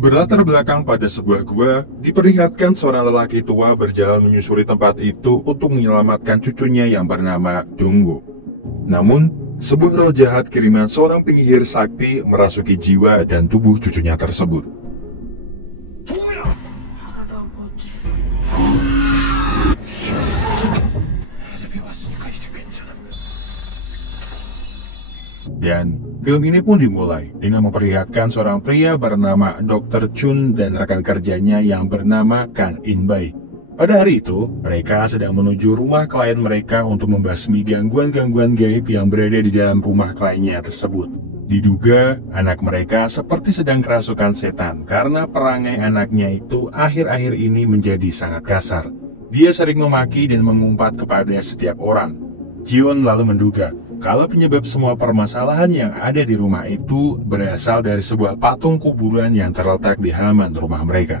Berlatar belakang pada sebuah gua, diperlihatkan seorang lelaki tua berjalan menyusuri tempat itu untuk menyelamatkan cucunya yang bernama Donggo. Namun, sebuah roh jahat kiriman seorang penyihir sakti merasuki jiwa dan tubuh cucunya tersebut. Dan film ini pun dimulai dengan memperlihatkan seorang pria bernama Dr. Chun dan rekan kerjanya yang bernama Kang In-bai. Pada hari itu, mereka sedang menuju rumah klien mereka untuk membasmi gangguan-gangguan gaib yang berada di dalam rumah kliennya tersebut. Diduga anak mereka seperti sedang kerasukan setan karena perangai anaknya itu akhir-akhir ini menjadi sangat kasar. Dia sering memaki dan mengumpat kepada setiap orang. Jion lalu menduga kalau penyebab semua permasalahan yang ada di rumah itu berasal dari sebuah patung kuburan yang terletak di halaman rumah mereka.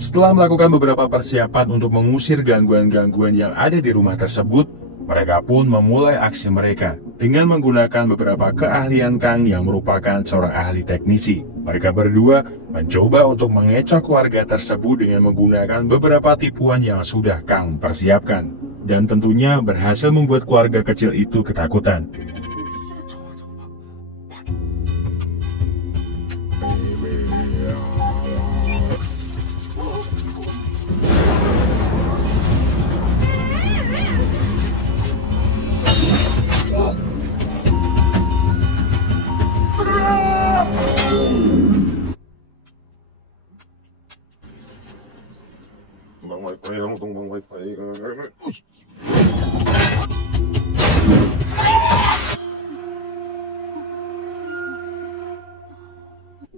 Setelah melakukan beberapa persiapan untuk mengusir gangguan-gangguan yang ada di rumah tersebut, mereka pun memulai aksi mereka dengan menggunakan beberapa keahlian Kang yang merupakan seorang ahli teknisi. Mereka berdua mencoba untuk mengecoh keluarga tersebut dengan menggunakan beberapa tipuan yang sudah Kang persiapkan. Dan tentunya berhasil membuat keluarga kecil itu ketakutan.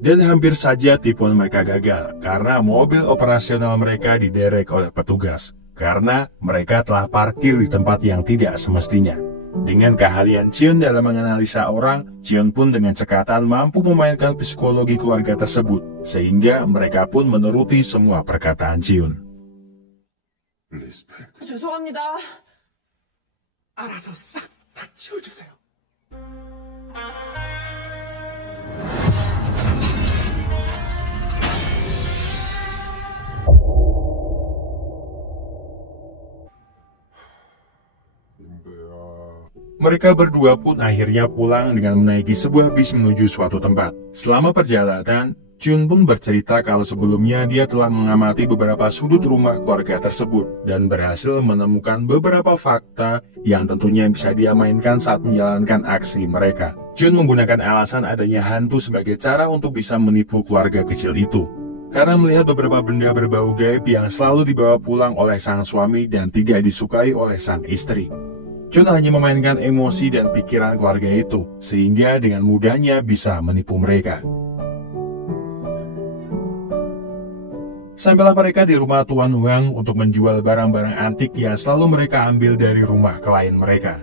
Dan hampir saja tipuan mereka gagal karena mobil operasional mereka diderek oleh petugas karena mereka telah parkir di tempat yang tidak semestinya. Dengan keahlian Chion dalam menganalisa orang, Chion pun dengan cekatan mampu memainkan psikologi keluarga tersebut sehingga mereka pun menuruti semua perkataan Chion. 죄송합니다. 알아서 싹 다 치워주세요. Mereka berdua pun akhirnya pulang dengan menaiki sebuah bis menuju suatu tempat. Selama perjalanan, Chun pun bercerita kalau sebelumnya dia telah mengamati beberapa sudut rumah keluarga tersebut dan berhasil menemukan beberapa fakta yang tentunya bisa dia mainkan saat menjalankan aksi mereka. Chun menggunakan alasan adanya hantu sebagai cara untuk bisa menipu keluarga kecil itu. Karena melihat beberapa benda berbau gaib yang selalu dibawa pulang oleh sang suami dan tidak disukai oleh sang istri. Chun hanya memainkan emosi dan pikiran keluarga itu, sehingga dengan mudahnya bisa menipu mereka. Sampailah mereka di rumah Tuan Huang untuk menjual barang-barang antik yang selalu mereka ambil dari rumah klien mereka.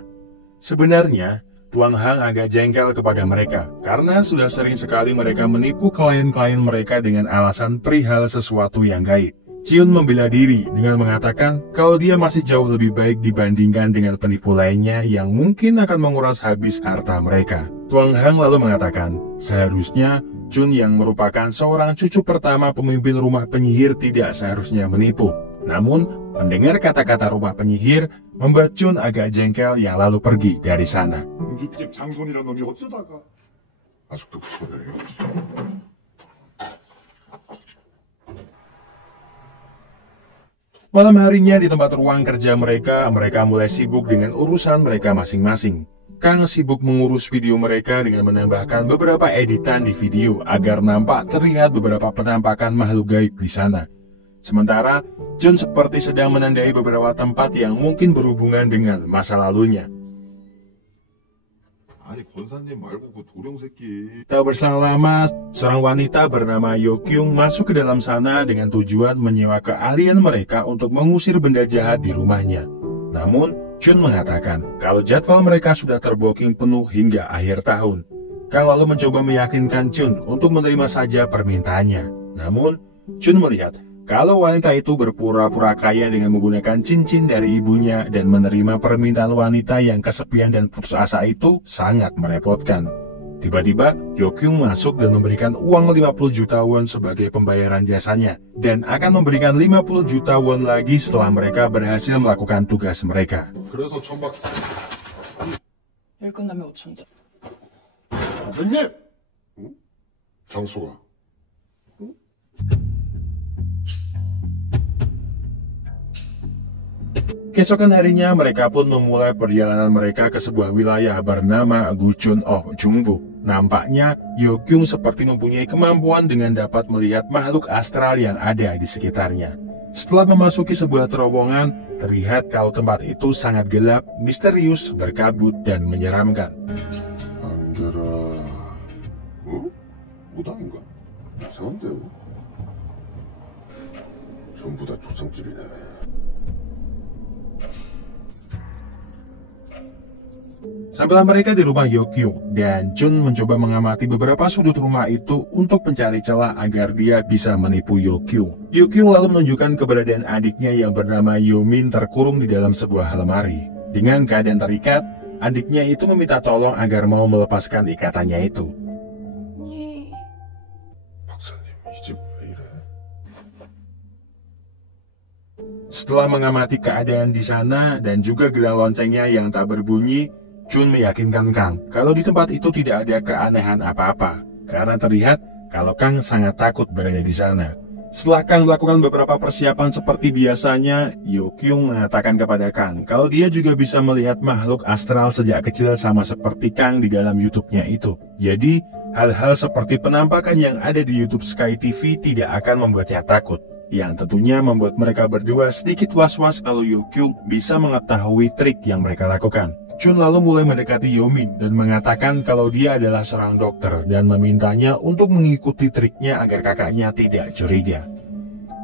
Sebenarnya, Tuan Huang agak jengkel kepada mereka, karena sudah sering sekali mereka menipu klien-klien mereka dengan alasan perihal sesuatu yang gaib. Chion membela diri dengan mengatakan kalau dia masih jauh lebih baik dibandingkan dengan penipu lainnya yang mungkin akan menguras habis harta mereka. Tuan Hang lalu mengatakan, seharusnya Chun yang merupakan seorang cucu pertama pemimpin rumah penyihir tidak seharusnya menipu. Namun, mendengar kata-kata rumah penyihir membuat Chun agak jengkel yang lalu pergi dari sana. Malam harinya di tempat ruang kerja mereka mulai sibuk dengan urusan mereka masing-masing. Kang sibuk mengurus video mereka dengan menambahkan beberapa editan di video agar nampak terlihat beberapa penampakan makhluk gaib di sana. Sementara, Chun seperti sedang menandai beberapa tempat yang mungkin berhubungan dengan masa lalunya. Tak berselang lama, seorang wanita bernama Yo Kyung masuk ke dalam sana dengan tujuan menyewa keahlian mereka untuk mengusir benda jahat di rumahnya. Namun, Chun mengatakan kalau jadwal mereka sudah terbooking penuh hingga akhir tahun. Kang lalu mencoba meyakinkan Chun untuk menerima saja permintaannya. Namun, Chun melihat kalau wanita itu berpura-pura kaya dengan menggunakan cincin dari ibunya dan menerima permintaan wanita yang kesepian dan putus asa itu sangat merepotkan. Tiba-tiba, Yokyung masuk dan memberikan uang 50 juta won sebagai pembayaran jasanya dan akan memberikan 50 juta won lagi setelah mereka berhasil melakukan tugas mereka. 그래서 천박스. 일 끝나면 5천이다. 선생님! 응? 장소가. Keesokan harinya mereka pun memulai perjalanan mereka ke sebuah wilayah bernama Guchun Oh Jungbu. Nampaknya Yokyung seperti mempunyai kemampuan dengan dapat melihat makhluk astral yang ada di sekitarnya. Setelah memasuki sebuah terowongan, terlihat kalau tempat itu sangat gelap, misterius, berkabut, dan menyeramkan. 안들아. 어? 무당인가? 이상한데요? 전부 다 조상집이네. Sampailah mereka di rumah Yokyung, dan Chun mencoba mengamati beberapa sudut rumah itu untuk mencari celah agar dia bisa menipu Yokyung. Yokyung lalu menunjukkan keberadaan adiknya yang bernama Yomin terkurung di dalam sebuah lemari. Dengan keadaan terikat, adiknya itu meminta tolong agar mau melepaskan ikatannya itu. 박사님, 이 집 왜 이래? Setelah mengamati keadaan di sana dan juga gelang loncengnya yang tak berbunyi, Chun meyakinkan Kang kalau di tempat itu tidak ada keanehan apa-apa, karena terlihat kalau Kang sangat takut berada di sana. Setelah Kang melakukan beberapa persiapan seperti biasanya, Yokyung mengatakan kepada Kang kalau dia juga bisa melihat makhluk astral sejak kecil sama seperti Kang di dalam YouTube-nya itu. Jadi, hal-hal seperti penampakan yang ada di YouTube Sky TV tidak akan membuatnya takut, yang tentunya membuat mereka berdua sedikit was-was kalau Yokyung bisa mengetahui trik yang mereka lakukan. Chun lalu mulai mendekati Yomin dan mengatakan kalau dia adalah seorang dokter dan memintanya untuk mengikuti triknya agar kakaknya tidak curiga.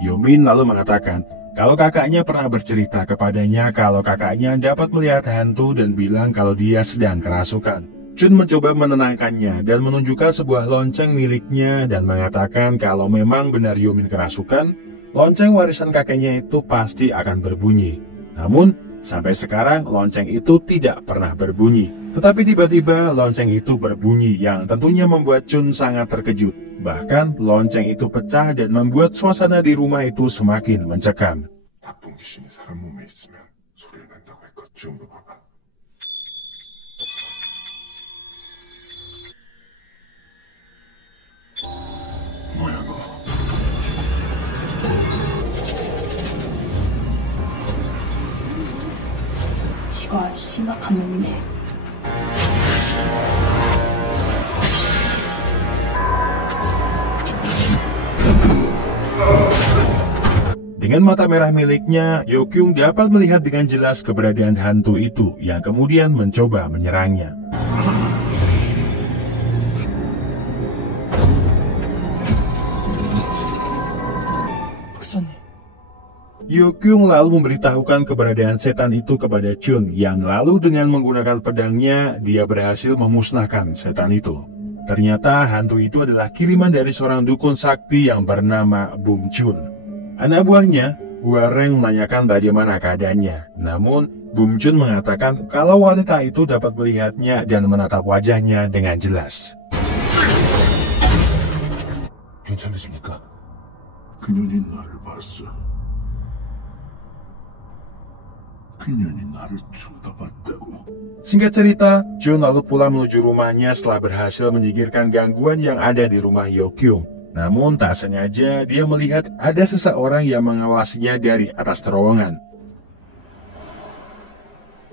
Yomin lalu mengatakan kalau kakaknya pernah bercerita kepadanya kalau kakaknya dapat melihat hantu dan bilang kalau dia sedang kerasukan. Chun mencoba menenangkannya dan menunjukkan sebuah lonceng miliknya dan mengatakan kalau memang benar Yomin kerasukan, lonceng warisan kakeknya itu pasti akan berbunyi. Namun, sampai sekarang lonceng itu tidak pernah berbunyi. Tetapi tiba-tiba lonceng itu berbunyi yang tentunya membuat Chun sangat terkejut. Bahkan lonceng itu pecah dan membuat suasana di rumah itu semakin mencekam. 나쁜 귀신이 사람 몸에 있으면 소리를 낸다고 했고 지금도 봐봐. 뭐야 너? 이거 심각한 놈이네. Dengan mata merah miliknya, Yokyung dapat melihat dengan jelas keberadaan hantu itu yang kemudian mencoba menyerangnya. 박사님, Yokyung lalu memberitahukan keberadaan setan itu kepada Chun, yang lalu dengan menggunakan pedangnya, dia berhasil memusnahkan setan itu. Ternyata hantu itu adalah kiriman dari seorang dukun sakti yang bernama Bum Chun. Anak buahnya, Wareng menanyakan bagaimana keadaannya. Namun, Bum Chun mengatakan kalau wanita itu dapat melihatnya dan menatap wajahnya dengan jelas. 괜찮으십니까? 그년이 나를 봤어. 그년이 나를 쳐다봤다고. Singkat cerita, Chun lalu pulang menuju rumahnya setelah berhasil menyingkirkan gangguan yang ada di rumah Yokyung. Namun tak sengaja dia melihat ada seseorang yang mengawasinya dari atas terowongan.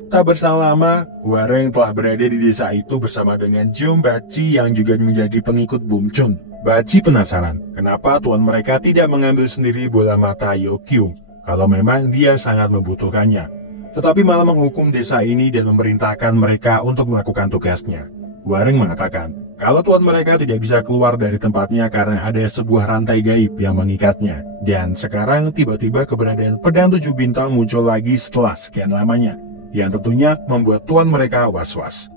Tak berselang lama, Wareng telah berada di desa itu bersama dengan Jeom Baci yang juga menjadi pengikut Bum Chun. Baci penasaran kenapa tuan mereka tidak mengambil sendiri bola mata Yokyung kalau memang dia sangat membutuhkannya, tetapi malah menghukum desa ini dan memerintahkan mereka untuk melakukan tugasnya. Wareng mengatakan kalau tuan mereka tidak bisa keluar dari tempatnya karena ada sebuah rantai gaib yang mengikatnya. Dan sekarang tiba-tiba keberadaan pedang 7 bintang muncul lagi setelah sekian lamanya, yang tentunya membuat tuan mereka was-was.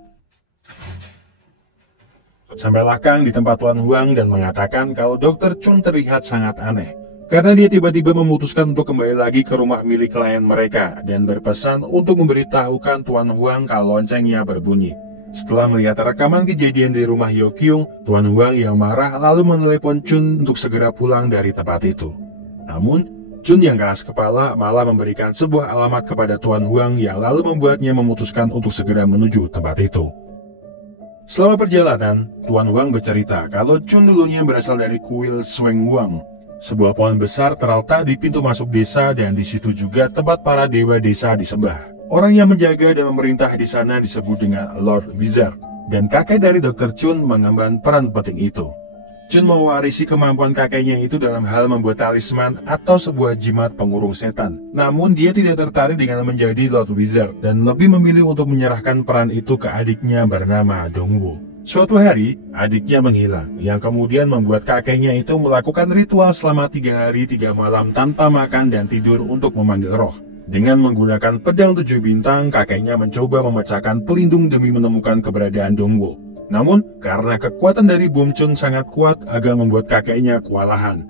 Sampailah Kang di tempat Tuan Huang dan mengatakan kalau Dr. Chun terlihat sangat aneh. karena dia tiba-tiba memutuskan untuk kembali lagi ke rumah milik klien mereka dan berpesan untuk memberitahukan Tuan Huang kalau loncengnya berbunyi. Setelah melihat rekaman kejadian di rumah Yokyung, Tuan Huang yang marah lalu menelepon Chun untuk segera pulang dari tempat itu. Namun, Chun yang keras kepala malah memberikan sebuah alamat kepada Tuan Huang yang lalu membuatnya memutuskan untuk segera menuju tempat itu. Selama perjalanan, Tuan Huang bercerita kalau Chun dulunya berasal dari kuil Sweng Huang, sebuah pohon besar terletak di pintu masuk desa dan di situ juga tempat para dewa desa disembah. Orang yang menjaga dan memerintah di sana disebut dengan Lord Wizard, dan kakek dari Dr. Chun mengemban peran penting itu. Chun mewarisi kemampuan kakeknya itu dalam hal membuat talisman atau sebuah jimat pengurung setan. Namun dia tidak tertarik dengan menjadi Lord Wizard dan lebih memilih untuk menyerahkan peran itu ke adiknya bernama Dongwu. Suatu hari, adiknya menghilang, yang kemudian membuat kakeknya itu melakukan ritual selama 3 hari 3 malam tanpa makan dan tidur untuk memanggil roh. Dengan menggunakan pedang 7 bintang, kakeknya mencoba memecahkan pelindung demi menemukan keberadaan Dongwo. Namun, karena kekuatan dari Bum Chun sangat kuat, agak membuat kakeknya kewalahan.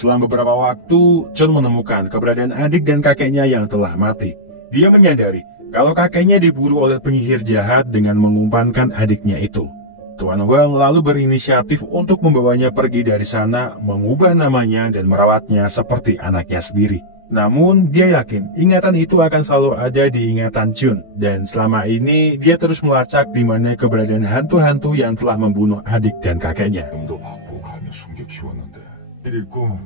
Selang beberapa waktu, Chun menemukan keberadaan adik dan kakeknya yang telah mati. Dia menyadari kalau kakeknya diburu oleh penyihir jahat dengan mengumpankan adiknya itu. Tuan Huang lalu berinisiatif untuk membawanya pergi dari sana, mengubah namanya dan merawatnya seperti anaknya sendiri. Namun, dia yakin ingatan itu akan selalu ada di ingatan Chun, dan selama ini dia terus melacak di mana keberadaan hantu-hantu yang telah membunuh adik dan kakeknya. 도 받고 가며 숨겨 키웠는데 일 있고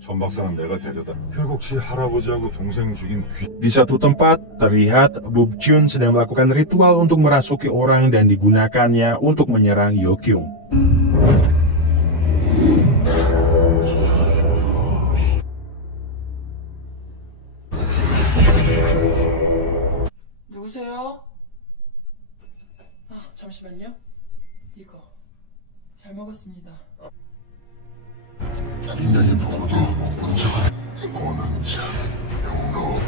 전 박사는 내가 데려다 결국 지 할아버지하고 동생 죽인 귀 Di suatu tempat, terlihat Bum Chun sedang melakukan ritual untuk merasuki orang dan digunakannya untuk menyerang Yokyung. 누구세요? 아, 잠시만요. 이거 잘 먹었습니다. 인간이 보고도 못 본 적을 보는 자 영로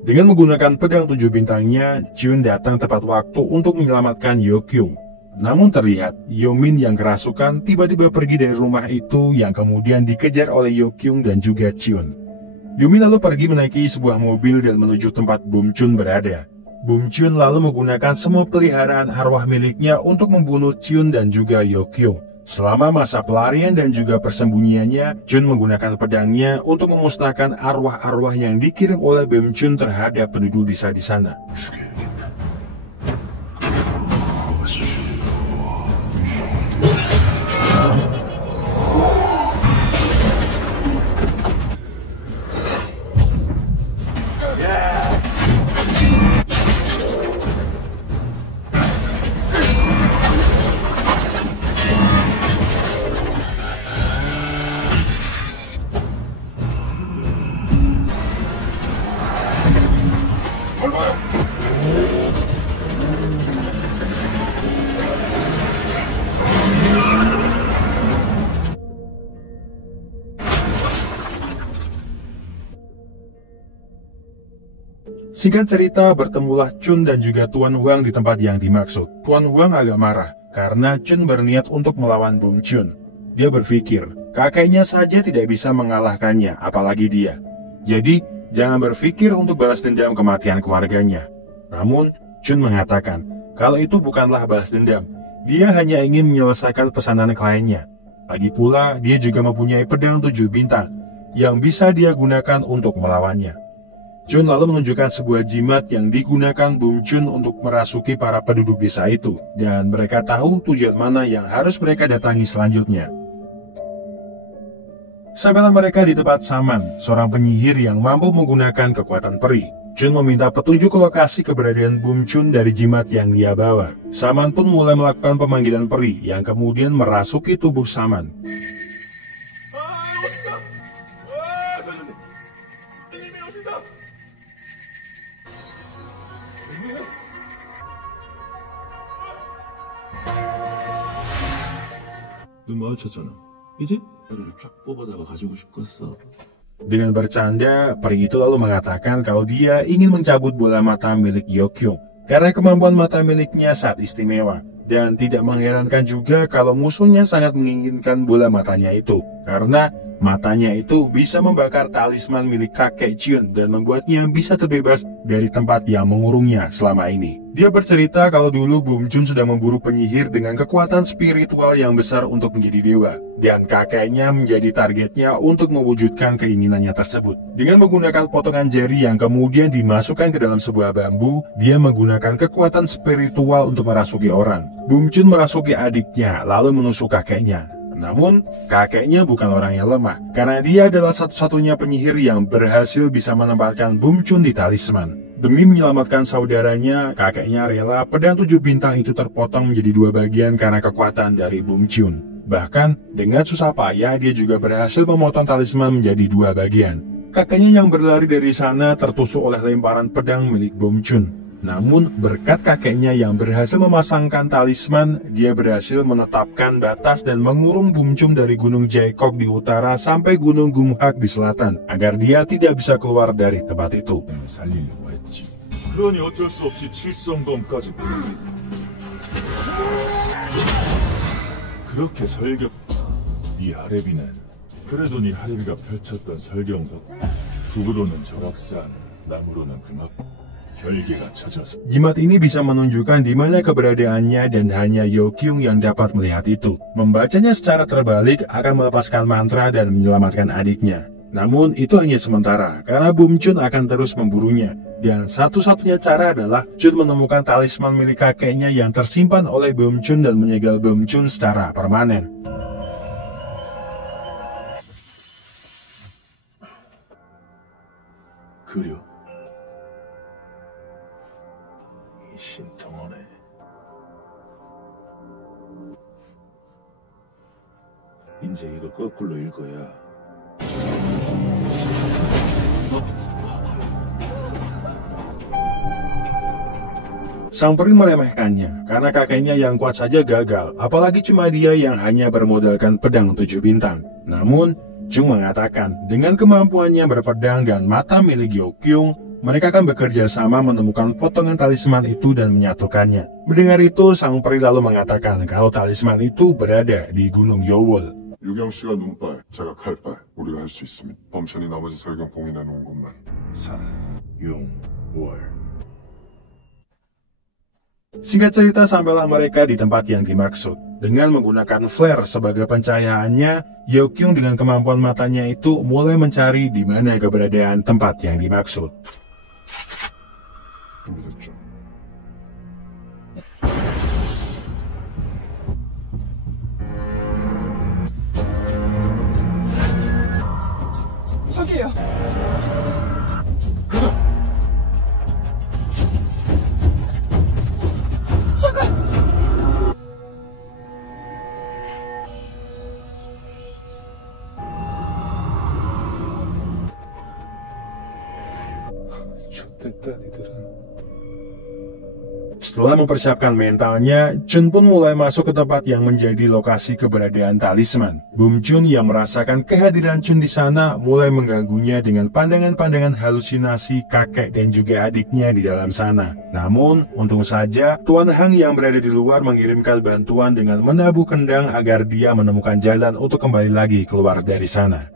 Dengan menggunakan pedang 7 bintangnya, Chun datang tepat waktu untuk menyelamatkan Yokyung. Namun terlihat, Yomin yang kerasukan tiba-tiba pergi dari rumah itu yang kemudian dikejar oleh Yokyung dan juga Chun. Yomin lalu pergi menaiki sebuah mobil dan menuju tempat Bum Chun berada. Bum Chun lalu menggunakan semua peliharaan arwah miliknya untuk membunuh Chun dan juga Yokyung. Selama masa pelarian dan juga persembunyiannya, Chun menggunakan pedangnya untuk memusnahkan arwah-arwah yang dikirim oleh Bum Chun terhadap penduduk desa di sana. Singkat cerita, bertemulah Chun dan juga Tuan Huang di tempat yang dimaksud. Tuan Huang agak marah karena Chun berniat untuk melawan Bum Chun. Dia berpikir, kakeknya saja tidak bisa mengalahkannya, apalagi dia. Jadi, jangan berpikir untuk balas dendam kematian keluarganya. Namun, Chun mengatakan, kalau itu bukanlah balas dendam. Dia hanya ingin menyelesaikan pesanan kliennya. Lagi pula, dia juga mempunyai pedang 7 bintang yang bisa dia gunakan untuk melawannya. Chun lalu menunjukkan sebuah jimat yang digunakan Bum Chun untuk merasuki para penduduk desa itu, dan mereka tahu tujuan mana yang harus mereka datangi selanjutnya. Sampailah mereka di tempat Saman, seorang penyihir yang mampu menggunakan kekuatan peri. Chun meminta petunjuk lokasi keberadaan Bum Chun dari jimat yang dia bawa. Saman pun mulai melakukan pemanggilan peri yang kemudian merasuki tubuh Saman. 눈 마주쳤잖아. 이제? 머리를 쫙 뽑아다가 가지고 싶겠어. Dengan bercanda, peri itu lalu mengatakan kalau dia ingin mencabut bola mata milik Yeokyung karena kemampuan mata miliknya sangat istimewa. Dan tidak mengherankan juga kalau musuhnya sangat menginginkan bola matanya itu, karena matanya itu bisa membakar talisman milik kakek Chun dan membuatnya bisa terbebas dari tempat yang mengurungnya selama ini. Dia bercerita kalau dulu Bum Chun sedang memburu penyihir dengan kekuatan spiritual yang besar untuk menjadi dewa, dan kakeknya menjadi targetnya untuk mewujudkan keinginannya tersebut. Dengan menggunakan potongan jari yang kemudian dimasukkan ke dalam sebuah bambu, dia menggunakan kekuatan spiritual untuk merasuki orang. Bum Chun merasuki adiknya, lalu menusuk kakeknya. Namun, kakeknya bukan orang yang lemah, karena dia adalah satu-satunya penyihir yang berhasil bisa menempatkan Bum Chun di talisman. Demi menyelamatkan saudaranya, kakeknya rela pedang 7 bintang itu terpotong menjadi 2 bagian karena kekuatan dari Bum Chun. Bahkan, dengan susah payah dia juga berhasil memotong talisman menjadi 2 bagian. Kakeknya yang berlari dari sana tertusuk oleh lemparan pedang milik Bum Chun. Namun, berkat kakeknya yang berhasil memasangkan talisman, dia berhasil menetapkan batas dan mengurung Bum Chun dari Gunung Jaekok di utara sampai Gunung Gumhak di selatan, agar dia tidak bisa keluar dari tempat itu. 살리려고 했지. 그러니 어쩔 수 없이 칠성검까지. 그렇게 네 하레비는 그래도 네 하레비가 펼쳤던 설경석. 북으로는 절악산, 남으로는 금합. Jimat ini bisa menunjukkan di mana keberadaannya dan hanya Yeokyung yang dapat melihat itu. Membacanya secara terbalik akan melepaskan mantra dan menyelamatkan adiknya. Namun itu hanya sementara, karena Bum Chun akan terus memburunya. Dan satu-satunya cara adalah Chun menemukan talisman milik kakeknya yang tersimpan oleh Bum Chun dan menyegel Bum Chun secara permanen. 그려. 신통하네. 이제 이거 거꾸로 읽어야. Sang peri meremehkannya, karena kakeknya yang kuat saja gagal, apalagi cuma dia yang hanya bermodalkan pedang 7 bintang. Namun, Chung mengatakan, dengan kemampuannya berpedang dan mata milik Yeokyung, mereka akan bekerja sama menemukan potongan talisman itu dan menyatukannya. Mendengar itu, sang peri lalu mengatakan kalau talisman itu berada di Gunung Yowol. 유경 씨가 눈발, 제가 칼발. 우리가 할 수 있으면 범천이 나머지 설경 봉인해 놓은 것만. 산, 용, 월. Singkat cerita, sampailah mereka di tempat yang dimaksud. Dengan menggunakan flare sebagai pencahayaannya, Yeokyung dengan kemampuan matanya itu mulai mencari di mana keberadaan tempat yang dimaksud. 준비됐죠? 저기요. 가자! 잠깐! 좋됐다 니들은. Setelah mempersiapkan mentalnya, Chun pun mulai masuk ke tempat yang menjadi lokasi keberadaan talisman. Bum Chun yang merasakan kehadiran Chun di sana mulai mengganggunya dengan pandangan-pandangan halusinasi kakek dan juga adiknya di dalam sana. Namun, untung saja, Tuan Hang yang berada di luar mengirimkan bantuan dengan menabuh kendang agar dia menemukan jalan untuk kembali lagi keluar dari sana.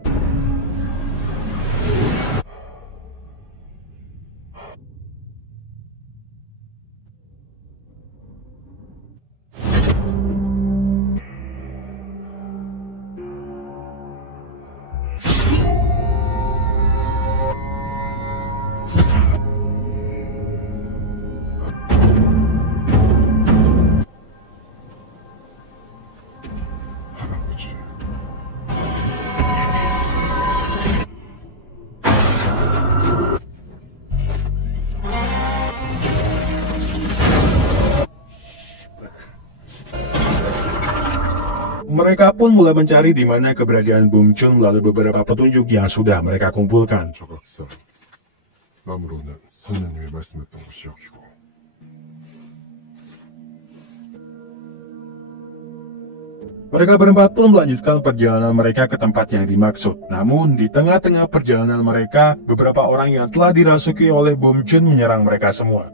할아버지. Mereka pun mulai mencari di mana keberadaan Bum Chun melalui beberapa petunjuk yang sudah mereka kumpulkan. 저각산. 남으로는 선녀님이 말씀했던 곳이 여기고. Mereka berempat pun melanjutkan perjalanan mereka ke tempat yang dimaksud. Namun, di tengah-tengah perjalanan mereka, beberapa orang yang telah dirasuki oleh Bum Chun menyerang mereka semua.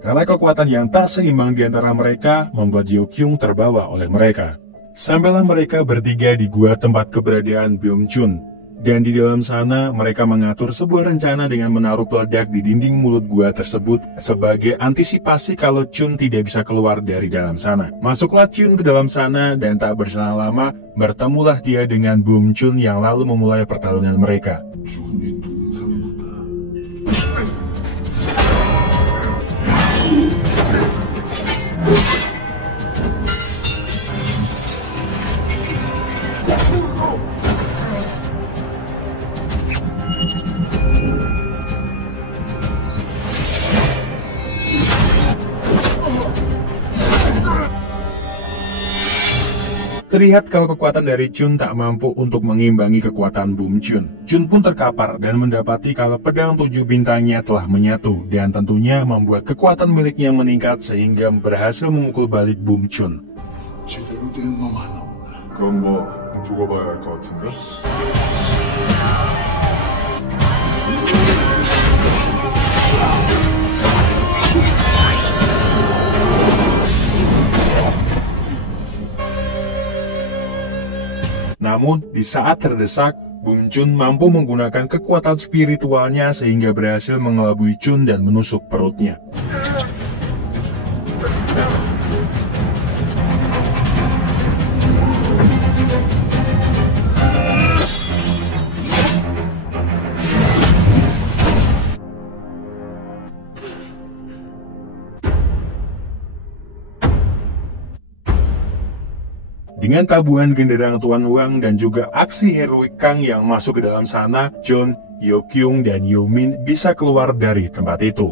Karena kekuatan yang tak seimbang di antara mereka membuat Yeokyung terbawa oleh mereka. Sampailah mereka bertiga di gua tempat keberadaan Bum Chun. Dan di dalam sana mereka mengatur sebuah rencana dengan menaruh peledak di dinding mulut gua tersebut sebagai antisipasi kalau Chun tidak bisa keluar dari dalam sana. Masuklah Chun ke dalam sana dan tak berselang lama bertemulah dia dengan Bum Chun yang lalu memulai pertarungan mereka. Terlihat kalau kekuatan dari Chun tak mampu untuk mengimbangi kekuatan Bum Chun. Chun pun terkapar dan mendapati kalau pedang 7 bintangnya telah menyatu dan tentunya membuat kekuatan miliknya meningkat sehingga berhasil memukul balik Bum Chun. 그럼 뭐 죽어봐야 할 것 같은데? Namun, di saat terdesak, Bum Chun mampu menggunakan kekuatan spiritualnya sehingga berhasil mengelabui Chun dan menusuk perutnya. Dengan tabuhan genderang Tuan Huang dan juga aksi heroik Kang yang masuk ke dalam sana, Chun, Yeokyung, dan Yeomin bisa keluar dari tempat itu.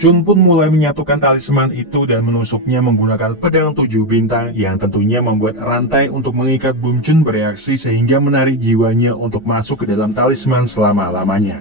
Chun pun mulai menyatukan talisman itu dan menusuknya menggunakan pedang 7 bintang yang tentunya membuat rantai untuk mengikat Bum Chun bereaksi sehingga menarik jiwanya untuk masuk ke dalam talisman selama-lamanya.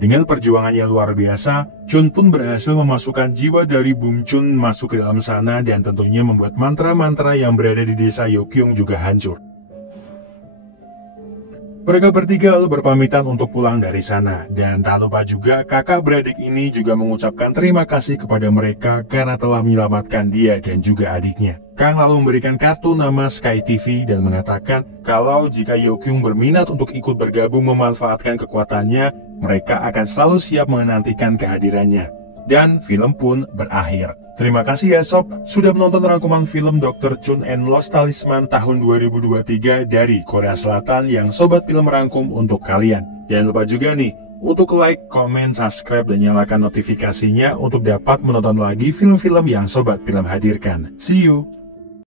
Dengan perjuangannya luar biasa, Chun pun berhasil memasukkan jiwa dari Bum Chun masuk ke dalam sana dan tentunya membuat mantra-mantra yang berada di desa Yeokyung juga hancur. Mereka bertiga lalu berpamitan untuk pulang dari sana, dan tak lupa juga kakak beradik ini juga mengucapkan terima kasih kepada mereka karena telah menyelamatkan dia dan juga adiknya. Kang lalu memberikan kartu nama Sky TV dan mengatakan kalau jika Yeokyung berminat untuk ikut bergabung memanfaatkan kekuatannya, mereka akan selalu siap menantikan kehadirannya. Dan film pun berakhir. Terima kasih ya Sob, sudah menonton rangkuman film Dr. Chun and Lost Talisman tahun 2023 dari Korea Selatan yang Sobat Film rangkum untuk kalian. Jangan lupa juga nih, untuk like, komen, subscribe, dan nyalakan notifikasinya untuk dapat menonton lagi film-film yang Sobat Film hadirkan. See you!